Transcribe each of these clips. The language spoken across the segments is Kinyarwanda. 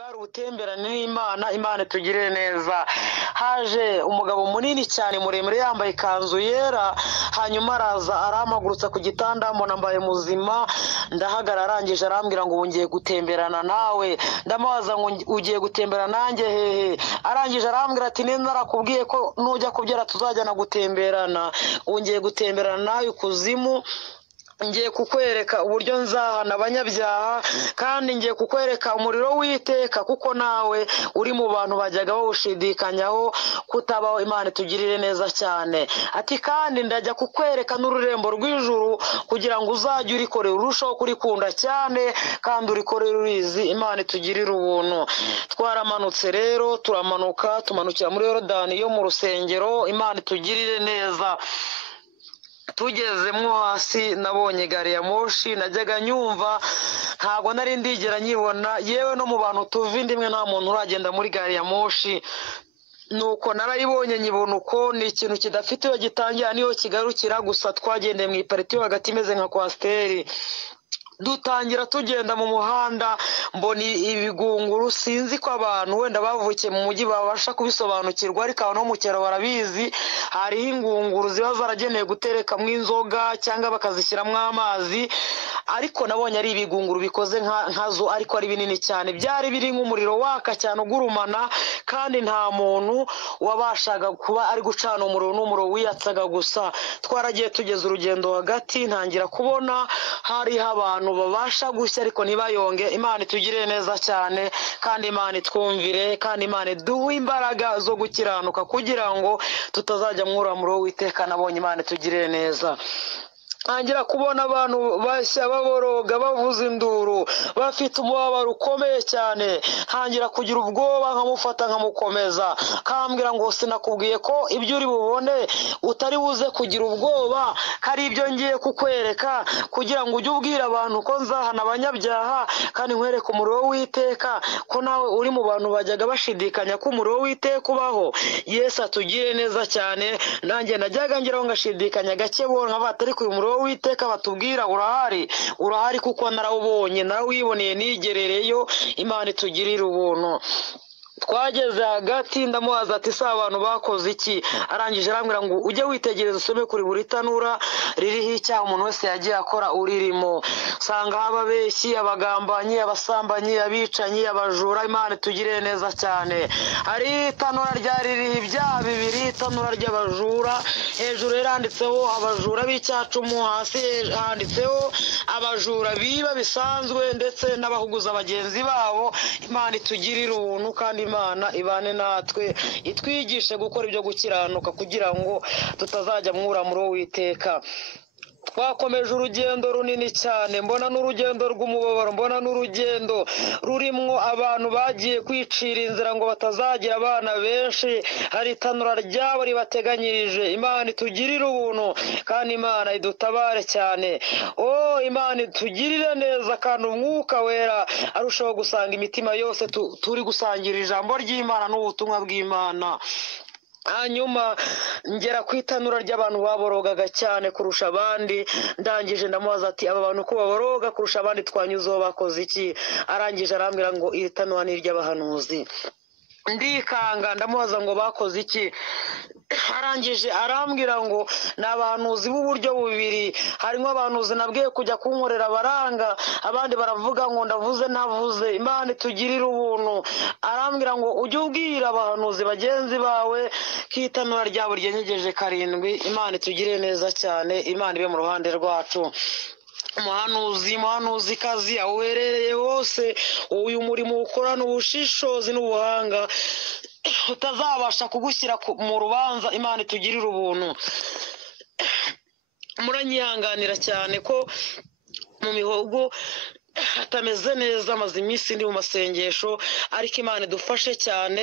bwari ubutemberane n'Imana. Imana tugirire neza. Haje umugabo munini cyane muremure yambaye ikanzu yera, hanyuma araza arampagurutsa ku gitanda, mbona mbaye muzima, ndahagara. Arangije arambwira ngo ngiye gutemberana nawe. Ndamubaza ngo ugiye gutemberana nanjye hehe? Arangije arambwira ati nenda narakubwiye ko nujya kubyara tuzajyana gutemberana. Ngiye gutemberana nawe ikuzimu, ngiye kukwereka uburyo nzahana abanyabyaha, kandi ngiye kukwereka umuriro w'iteka, kuko nawe uri mu bantu bajyaga bawushidikanyaho kutabaho. Imana tugirire neza cyane. Ati kandi ndajya kukwereka n'ururembo rw'ijuru, kugira ngo uzajye urikorera urushaho kurikunda cyane, kandi urikorera urizi. Imana tugirire ubuntu. Twaramanutse rero, turamanuka tumanukira muri Yorodani yo mu rusengero. Imana tugirire neza. Tugezemo hasi nabonye gari ya moshi, najyaga nyumva, ntabwo nari ndigera nyibona. Yewe no mu bantu tuva indimwe nta muntu uragenda muri gari ya moshi. Nuko narayibonye nyibona uko ni ikintu kidafite iyo gitangira niyo kigarukira. Gusa twagendeye mu ipariti yo hagati imeze nka kwasiteri. Dutangira tugenda mu muhanda, mbona ibigunguru. Sinzi ko abantu wenda bavukiye mu mujyi babasha kubisobanukirwa, ariko abantu bo mu cyaro barabizi. Hariho ingunguru ziba zaragenewe guterekamo inzoga cyangwa bakazishyiramo amazi, ariko nabonye ari ibigunguru bikoze nkazo, ariko ari binini cyane. Byari biri nk'umuriro waka cyane ugurumana, kandi nta muntu wabashaga kuba ari gucana umuriro, n'umuriro wiyatsaga gusa. Twaragiye tugeze urugendo hagati, ntangira kubona hariho abantu babasha gushya ariko ntibayonge. Imana itugirire neza cyane, kandi Imana itwumvire, kandi Imana iduhe imbaraga zo gukiranuka, kugira ngo tutazajya mwura muri Uwiteka. Nabonye Imana itugirire neza. Ntangira kubona abantu bashya baboroga, bavuza induru, bafite umubabaro ukomeye cyane. Ntangira kugira ubwoba, nkamufata nkamukomeza, kambwira ngo sinakubwiye ko ibyo uri bubone utari buze kugira ubwoba, kari ibyo ngiye kukwereka, kugira ngo ujye ubwira abantu ko nzahana abanyabyaha, kandi nkwereke umuriro w'iteka, ko nawe uri mu bantu bajyaga bashidikanya ko umuriro w'iteka ubaho. Yesu atugire neza cyane. Nanjye najyaga ngeraho ngashidikanya gake bona, batari ku umuriro w'iteka batubwira urahari, kuko narawubonye, narawiboneye, nigerereyo. Imana itugirire ubuntu. Twageze hagati, ndamubaza ati se abantu bakoze iki? Arangije arambwira ngo ujye witegereza usome kuri buri tanura ririho icyaha umuntu wese yagiye akora uririmo. Sanga ababeshyi, abagambanyi, abasambanyi, abicanyi, abajura. Imana tugire neza cyane. Hari itanura ryari ririho ibyaha bibiri, itanura ry'abajura. Hejuru yaranditseho abajura b'icyacumu, hasi handitseho abajura biba bisanzwe, ndetse n'abahuguza bagenzi babo. Imana itugirire ubuntu, kandi Imana ibane natwe, itwigishe gukora ibyo gukiranuka, kugira ngo tutazajya mwura muri Uwiteka. Twakomeje urugendo runini cyane, mbona n'urugendo rw'umubabaro, mbona n'urugendo rurimwo abantu bagiye kwicira inzira ngo batazagira abana benshi. Hari itanura ryabo ribateganyirije. Imana itugirire ubuntu, kandi Imana idutabare cyane. Imana itugirire neza, kandi Umwuka Wera arushaho gusanga imitima yose turi gusangira ijambo ry'Imana n'ubutumwa bw'Imana. Hanyuma ngera ku itanura ry'abantu baborogaga cyane kurusha abandi. Ndangije ndamubaza ati aba bantu ko baboroga kurusha abandi twanyuzeho bakoze iki? Arangije arambwira ngo iri tanura ni iry'abahanuzi. Ndikanga, ndamubaza ngo bakoze iki? Arangije arambwira ngo ni abahanuzi b'uburyo bubiri. Harimo abahanuzi nabwiye kujya kunkorera baranga, abandi baravuga ngo ndavuze ntavuze. Imana itugirire ubuntu. Arambwira ngo ujye ubwira abahanuzi bagenzi bawe ko itanura ryabo ryenyegeje karindwi. Imana itugirire neza cyane. Imana ibe mu ruhande rwacu. Muhanuzikazi, aho uherereye hose, uyu murimo ukorana ubushishozi n'ubuhanga, utazabasha kugushyira mu rubanza. Imana itugirire ubuntu. Muranyihanganira cyane ko mu mihogo hatameze neza, maze iminsi ndi mu masengesho, ariko Imana idufashe cyane.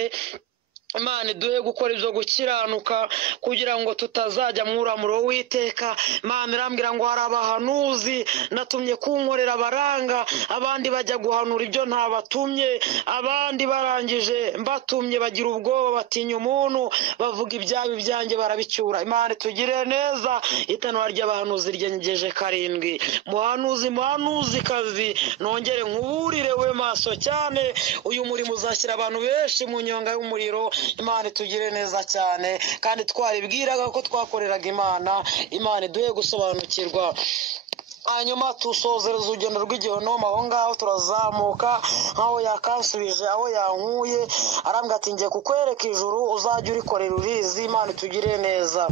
Imana iduhe gukora ibyo gukiranuka kugira ngo tutazajya mu muramuro w'Iteka. Imana irambwira ngo hari abahanuzi natumye kunkorera baranga, abandi bajya guhanura ibyo ntabatumye, abandi barangije mbatumye bagira ubwoba, batinya umuntu, bavuga ibyabo ibyanjye barabicyura. Imana itugire neza. Itanura ry'abahanuzi ryengeje 7. muhanuzikazi, nongere nkuburire we maso cyane, uyu murimo uzashyira abantu benshi mu nyonga y'umuriro. Imana itugire neza cyane, kandi twaribwiraga ko twakoreraga Imana iduhe gusobanukirwa. Hanyuma tusozereza urugendo rw'igihonoma aho ngaho turazamuka, nkaho yakansubije aho yankuye, arambwira ati ngiye kukwereka ijuru uzajya urikorera urizi. Imana itugire neza.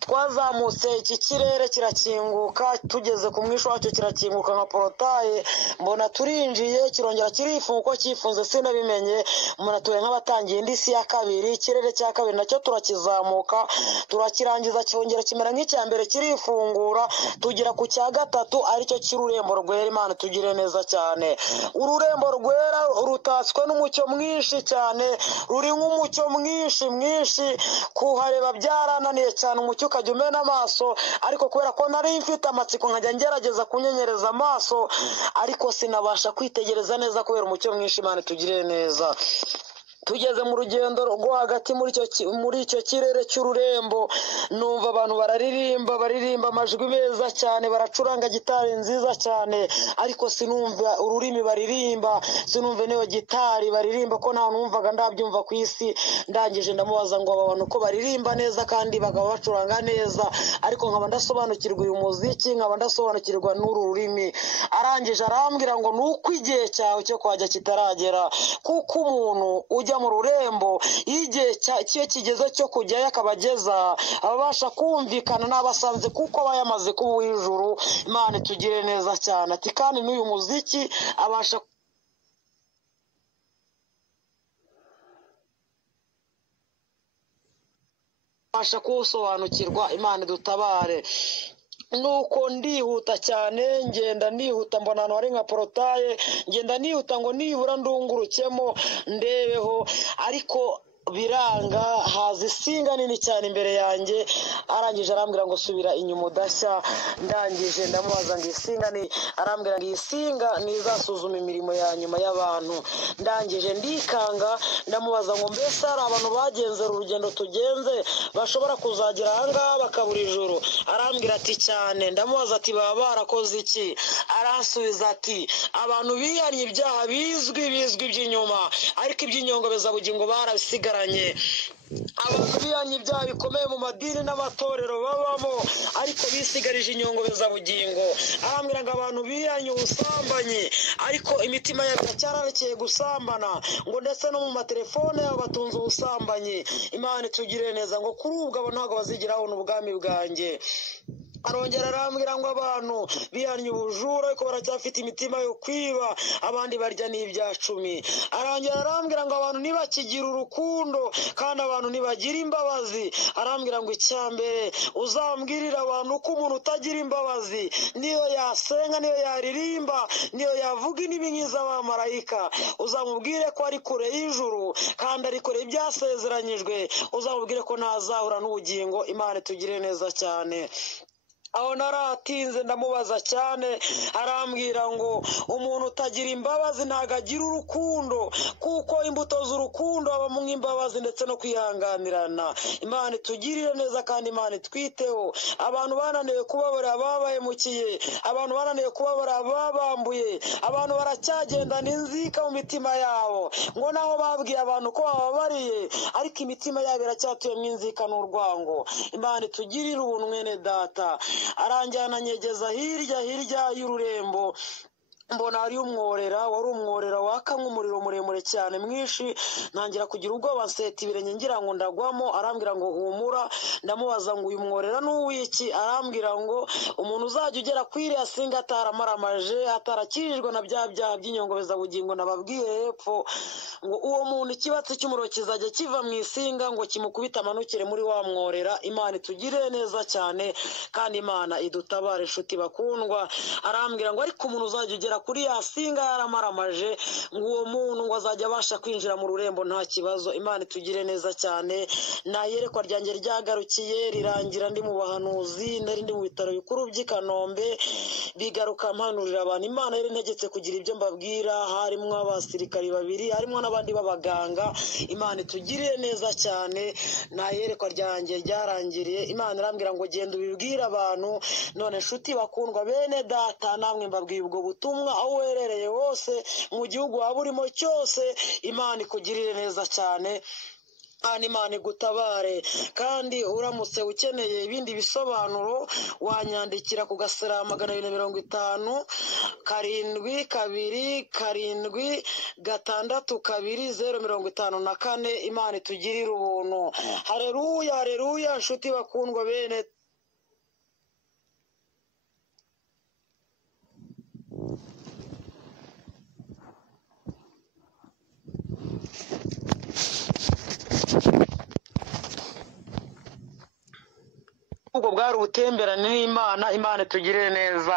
Twazamutse iki kirere kirakinguka, tugeze ku mwisho wacyo kirakinguka nka porotaye, mbona turinjiye, kirongera kirifunga. Uko cyifunze sinabimenye, mbona tuwe nk'abatangiye indi si ya kabiri. Ikirere cya kabiri nacyo turakizamuka, turakirangiza, cyongera kimera nk'icya mbere kirifungura, tugera ku cya gatatu, aricyo cy'ururembo rwera. Imana tugire neza cyane. Ururembo rwera rutatswe n'umucyo mwinshi cyane, ruri nk'umucyo mwinshi kuhareba byarananiye cyane, umucyo ukajya umena amaso, ariko kubera ko nari mfite amatsiko nkajya ngerageza kunyenyereza amaso, ariko sinabasha kwitegereza neza kubera umucyo mwinshi. Imana tugire neza. Tugeze mu rugendo rwo hagati muri icyo kirere cy'ururembo, numva abantu baririmba amajwi meza cyane, baracuranga gitari nziza cyane, ariko sinumva ururimi baririmba, sinumve n'iyo gitari baririmba, ko nta numvaga ndabyumva ku isi. Ndangije ndamubaza ngo aba bantu ko baririmba neza kandi bakaba bacuranga neza, ariko nkaba ndasobanukirwa uyu muziki, nkaba ndasobanukirwa n'uru rurimi. Arangije arambwira ngo nuko igihe cyawe cyo kwajya kitaragera, kuko umuntu ujya mu rurembo igihe cyo kigeze cyo kujyayo akabageza, ababasha kumvikana n'abasanze kuko aba yamaze kuba uw'ijuru. Imana itugire neza cyane. Ati kandi n'uyu muziki abasha kuwusobanukirwa. Imana idutabare. Nuko ndihuta cyane, ngenda nihuta, mbona ahantu hari nka porotaye, ngenda nihuta ngo nibura ndungurukemo ndebeho, ariko biranga, haza isinga nini cyane imbere yanjye. Arangije arambwira ngo subira inyuma udashya. Ndangije ndamubaza ngo isinga ni, arambwira ngo isinga nizasuzuma imirimo ya nyuma y'abantu. Ndangije ndikanga, ndamubaza ngo mbese hari abantu bagenze urugendo tugenze bashobora kuzagera aha ngaha bakabura ijuru? Arambwira ati cyane. Ndamubaza ati baba barakoze iki? Aransubiza ati abantu bihannye ibyaha bizwi by'inyuma, ariko iby'inyongobezabugingo barabisigaranye. Abantu bihannye ibyaha bikomeye mu madini n'amatorero babamo, ariko bisigarije inyongobezabugingo. Arambwira ngo abantu bihannye ubusambanyi, ariko imitima yabo iracyararekeye gusambana, ngo ndetse no mu matelefone yabo batunze ubusambanyi. Imana itugire neza, ngo kuri ubwo abo ntabwo bazigeraho n'ubwami bwanjye. Arongera arambwira ngo abantu bihannye ubujura ariko baracyafite imitima yo kwiba, abandi barya n'ibya 10. Arongera arambwira ngo abantu ntibakigira urukundo kandi abantu ntibagira imbabazi. Arambwira ngo icyambere uzambwirira abantu ko umuntu utagira imbabazi niyo yasenga, niyo yaririmba, niyo yavuga indimi z'abamarayika, uzamubwire ko ari kure y'ijuru kandi ari kure ibyasezeranyijwe, uzamubwire ko ntazahura n'ubugingo. Imana itugire neza cyane. Aho naratinze ndamubaza cyane, arambwira ngo umuntu utagira imbabazi ntago agira urukundo, kuko imbuto z'urukundo habamo imbabazi ndetse no kwihanganirana. Imana itugirire neza kandi Imana itwiteho. Abantu bananiwe kubabarira ababahemukiye, abantu bananiwe kubabarira ababambuye, abantu baracyagendana inzika mu mitima yabo, ngo naho babwiye abantu ko bababariye, ariko imitima yabo iracyatuyemo inzika n'urwango. Imana itugirire ubuntu mwene data. Aranjyana nyegeza hirya y'ururembo, mbona hari umworera, wari umworera waka nk'umuriro muremure cyane mwinshi. Ntangira kugira ubwoba, nseta ibirenge ngira ngo ndagwamo. Arambwira ngo humura. Ndamubaza ngo uyu mworera n'uwiki? Arambwira ngo umuntu uzajya ugera kuri iriya singa ataramaramaje, atarakirijwe na bya byaha by'inyongobezabugingo nababwiye hepfo, ngo uwo muntu ikibatsi cy'umuriro kizajya kiva mu isinga ngo kimukubite amanukire muri wa mworera. Imana itugire neza cyane kandi Imana idutabare inshuti bakundwa. Arambwira ngo ariko umuntu uzajya ugera kuri ya singa yaramaramaje ngo uwo muntu ngo azajya abasha kwinjira mu rurembo nta kibazo. Imana itugire neza cyane. Na yerekwa ryanjye ryagarukiye rirangira ndi mu bahanuzi, nari ndi mu bitaro bikuru by'i Kanombe, bigaruka mpanurira abantu. Imana yari integetse kugira ibyo mbabwira, harimo abasirikari babiri, harimo n'abandi b'abaganga. Imana itugirire neza cyane. Na yerekwa ryanjye ryarangiriye, Imana irambwira ngo genda ubibwire abantu. None nshuti bakundwa bene data, namwe mbabwiye ubwo butumwa aho uherereye hose mu gihugu waba urimo cyose. Imana ikugirire neza cyane, Imana igutabare. Kandi uramutse ukeneye ibindi bisobanuro wanyandikira ku gasera 250 727 054. Imana itugirire ubuntu. Haleluya, haleluya. Nshuti bakundwa bene ubwo bwari ubutemberane n'Imana. Imana itugirire neza.